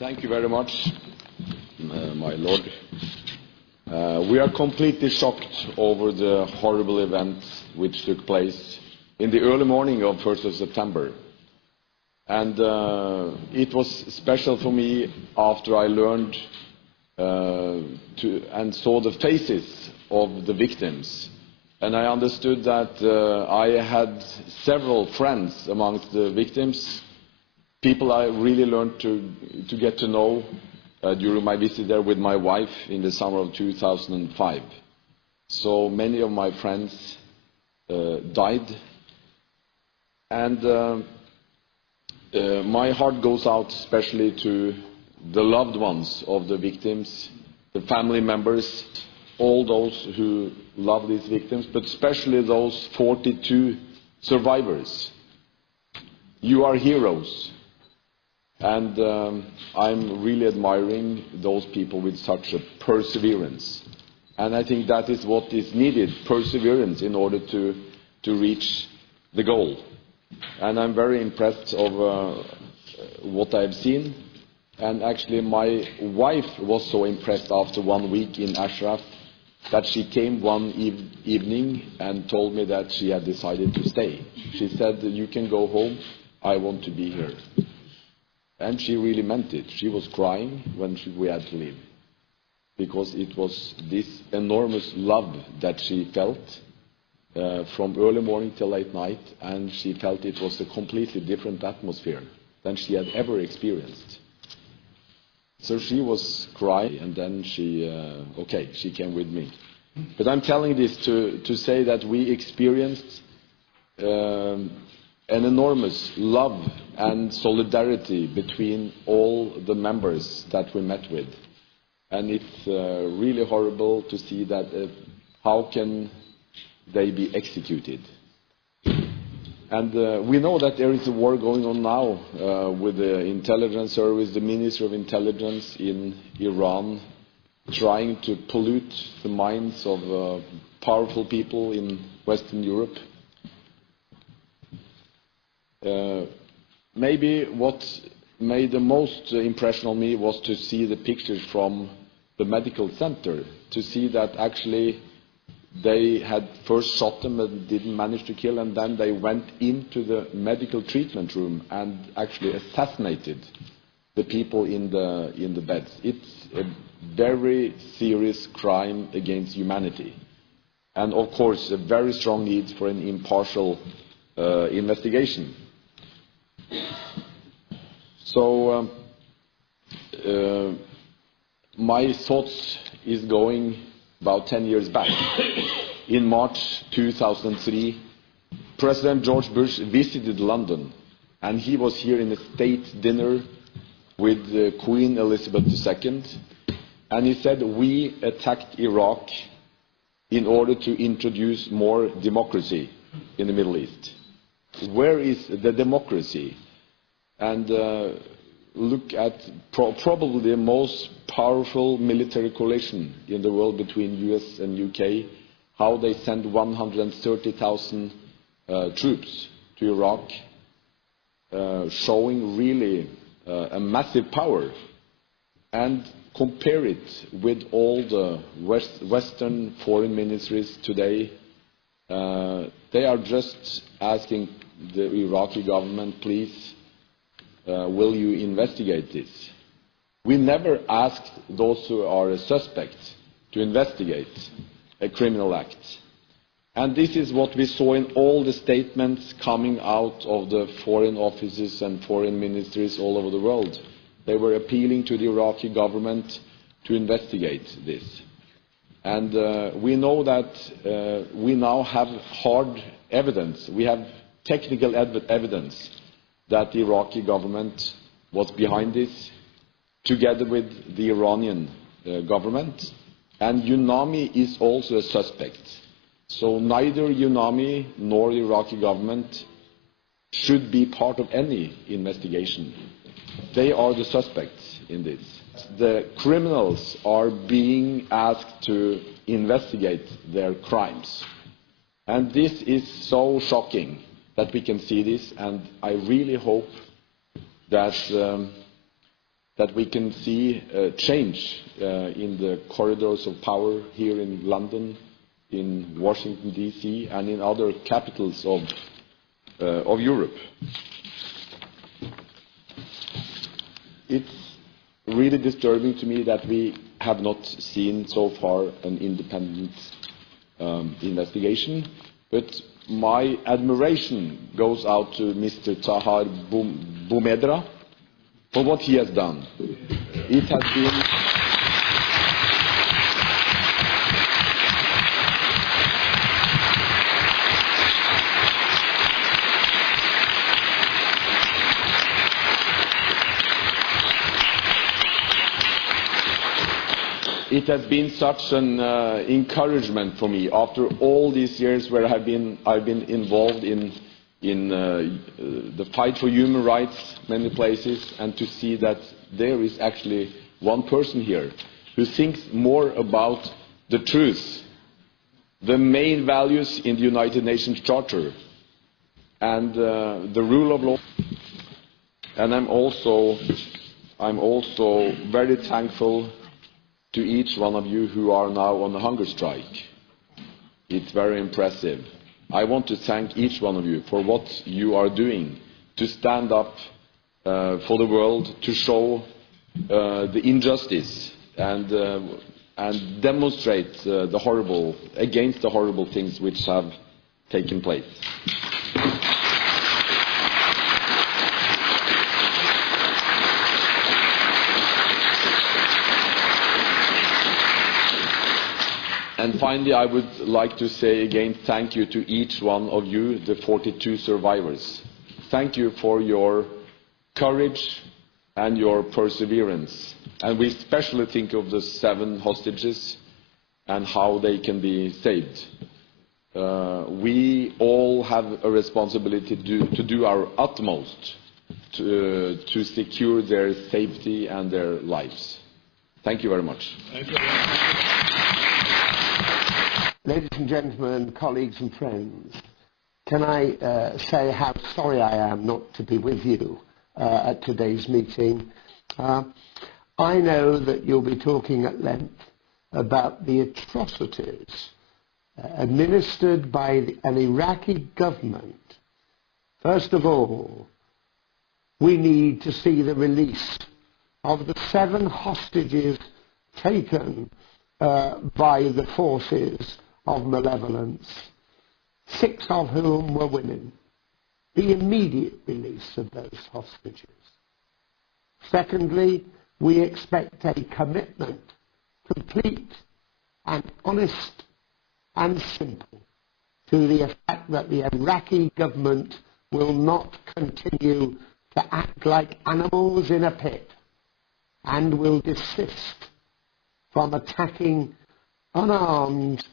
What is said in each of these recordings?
Thank you very much, my lord. We are completely shocked over the horrible event which took place in the early morning of 1st of September. And it was special for me after I learned and saw the faces of the victims. And I understood that I had several friends amongst the victims, people I really learned to get to know during my visit there with my wife in the summer of 2005. So many of my friends died. And my heart goes out especially to the loved ones of the victims, the family members, all those who love these victims, but especially those 42 survivors. You are heroes, and I'm really admiring those people with such a perseverance. And I think that is what is needed, perseverance, in order to reach the goal. And I'm very impressed of what I've seen. And actually my wife was so impressed after 1 week in Ashraf that she came one evening and told me that she had decided to stay. She said, "You can go home, I want to be here." And she really meant it. She was crying when we had to leave, because it was this enormous love that she felt from early morning till late night, and she felt it was a completely different atmosphere than she had ever experienced. So she was crying, and then she came with me. But I'm telling this to say that we experienced an enormous love and solidarity between all the members that we met with. And it's really horrible to see that how can they be executed. And we know that there is a war going on now with the intelligence service, the Ministry of Intelligence in Iran, trying to pollute the minds of powerful people in Western Europe. Maybe what made the most impression on me was to see the pictures from the medical center, to see that actually they had first shot them and didn't manage to kill, and then they went into the medical treatment room and actually assassinated the people in the beds. It's a very serious crime against humanity. And of course, a very strong need for an impartial investigation. So my thoughts is going about 10 years back. In March 2003, President George Bush visited London, and he was here in a state dinner with Queen Elizabeth II, and he said, "We attacked Iraq in order to introduce more democracy in the Middle East." Where is the democracy? And look at probably the most powerful military coalition in the world between US and UK, how they send 130,000 troops to Iraq, showing really a massive power. And compare it with all the Western foreign ministries today. They are just asking the Iraqi government, please, will you investigate this? We never asked those who are a suspect to investigate a criminal act. And this is what we saw in all the statements coming out of the foreign offices and foreign ministries all over the world. They were appealing to the Iraqi government to investigate this. And we know that we now have hard evidence. We have technical evidence that the Iraqi government was behind this, together with the Iranian government. And UNAMI is also a suspect. So neither UNAMI nor the Iraqi government should be part of any investigation. They are the suspects in this. The criminals are being asked to investigate their crimes. And this is so shocking that we can see this, and I really hope that that we can see change in the corridors of power here in London, in Washington, D.C., and in other capitals of Europe. It's really disturbing to me that we have not seen so far an independent investigation, but my admiration goes out to Mr. Tahar Boumedra for what he has done. It has been It has been such an encouragement for me after all these years where I've been involved in the fight for human rights many places, and to see that there is actually one person here who thinks more about the truth, the main values in the United Nations Charter, and the rule of law. And I'm also very thankful to each one of you who are now on the hunger strike. It's very impressive. I want to thank each one of you for what you are doing to stand up for the world, to show the injustice and demonstrate against the horrible things which have taken place. And finally, I would like to say again thank you to each one of you, the 42 survivors. Thank you for your courage and your perseverance. And we especially think of the 7 hostages and how they can be saved. We all have a responsibility to do our utmost to secure their safety and their lives. Thank you very much. Thank you. Ladies and gentlemen, colleagues and friends, can I say how sorry I am not to be with you at today's meeting. I know that you'll be talking at length about the atrocities administered by an Iraqi government. First of all, we need to see the release of the 7 hostages taken by the forces of malevolence, 6 of whom were women. The immediate release of those hostages. Secondly, we expect a commitment, complete and honest and simple, to the effect that the Iraqi government will not continue to act like animals in a pit and will desist from attacking unarmed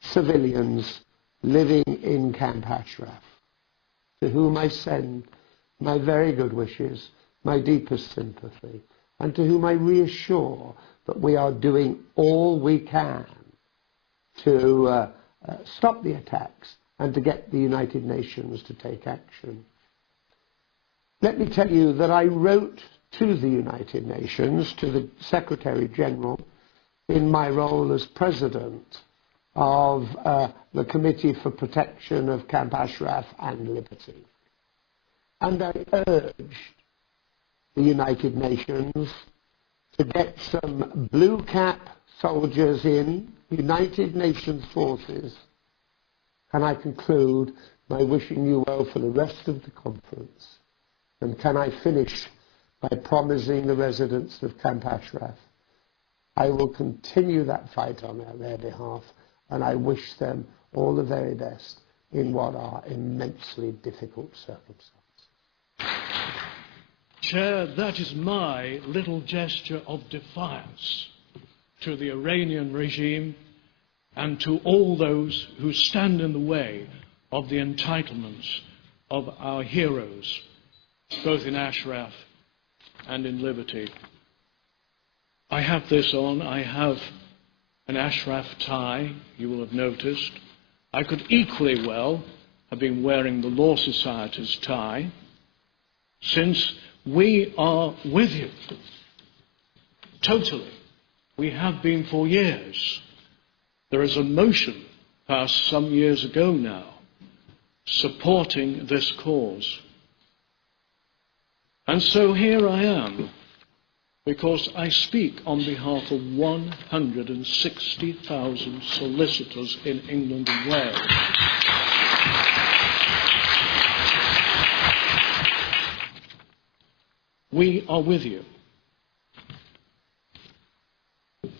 civilians living in Camp Ashraf, to whom I send my very good wishes, my deepest sympathy, and to whom I reassure that we are doing all we can to stop the attacks and to get the United Nations to take action. Let me tell you that I wrote to the United Nations, to the Secretary General, in my role as President of the Committee for Protection of Camp Ashraf and Liberty. And I urged the United Nations to get some blue cap soldiers in, United Nations forces, and I conclude by wishing you well for the rest of the conference. And can I finish by promising the residents of Camp Ashraf I will continue that fight on their behalf, and I wish them all the very best in what are immensely difficult circumstances. Chair, that is my little gesture of defiance to the Iranian regime and to all those who stand in the way of the entitlements of our heroes, both in Ashraf and in Liberty. I have this on. I have an Ashraf tie, you will have noticed. I could equally well have been wearing the Law Society's tie, since We are with you. Totally. We have been for years. There is a motion passed some years ago now supporting this cause. And so here I am, because I speak on behalf of 160,000 solicitors in England and Wales. We are with you.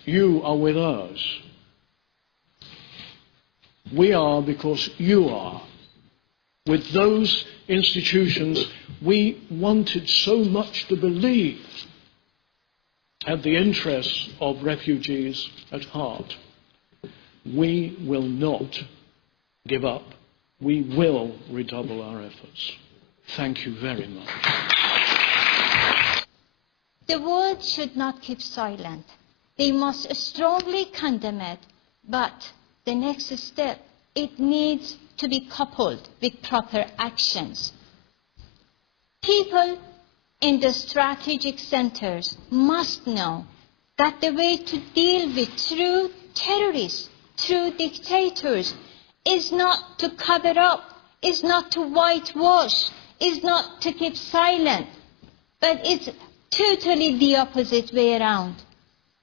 You are with us. We are because you are. With those institutions we wanted so much to believe had the interests of refugees at heart. We will not give up. We will redouble our efforts. Thank you very much. The world should not keep silent. They must strongly condemn it, but the next step, it needs to be coupled with proper actions. People in the strategic centers must know that the way to deal with true terrorists, true dictators, is not to cover up, is not to whitewash, is not to keep silent, but it's totally the opposite way around.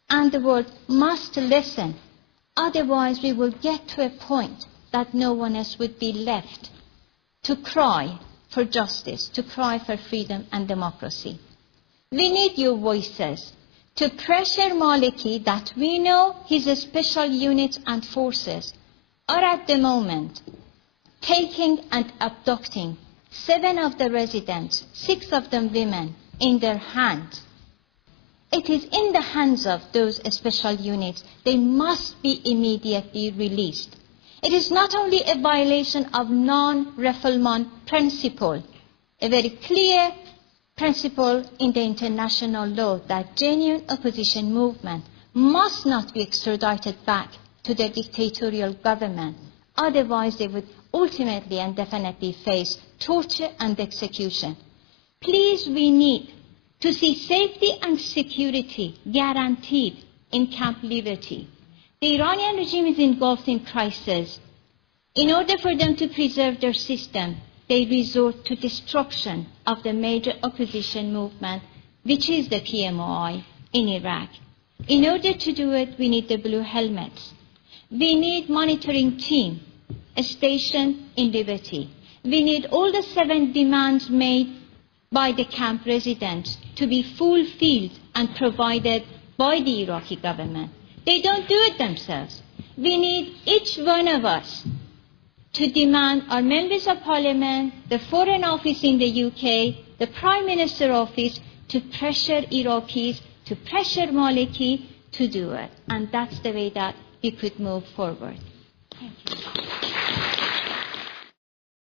And the world must listen. Otherwise, we will get to a point that no one else would be left to cry for justice, to cry for freedom and democracy. We need your voices to pressure Maliki that we know his special units and forces are at the moment taking and abducting 7 of the residents, 6 of them women, in their hands. It is in the hands of those special units. They must be immediately released. It is not only a violation of non-refoulement principle, a very clear principle in the international law that genuine opposition movement must not be extradited back to their dictatorial government. Otherwise, they would ultimately and definitely face torture and execution. Please, we need to see safety and security guaranteed in Camp Liberty. The Iranian regime is engulfed in crisis. In order for them to preserve their system, they resort to destruction of the major opposition movement, which is the PMOI in Iraq. In order to do it, we need the blue helmets. We need monitoring team, a station in Liberty. We need all the 7 demands made by the camp residents to be fulfilled and provided by the Iraqi government. They don't do it themselves. We need each one of us to demand our members of parliament, the Foreign Office in the UK, the Prime Minister office to pressure Iraqis, to pressure Maliki to do it. And that's the way that we could move forward. Thank you.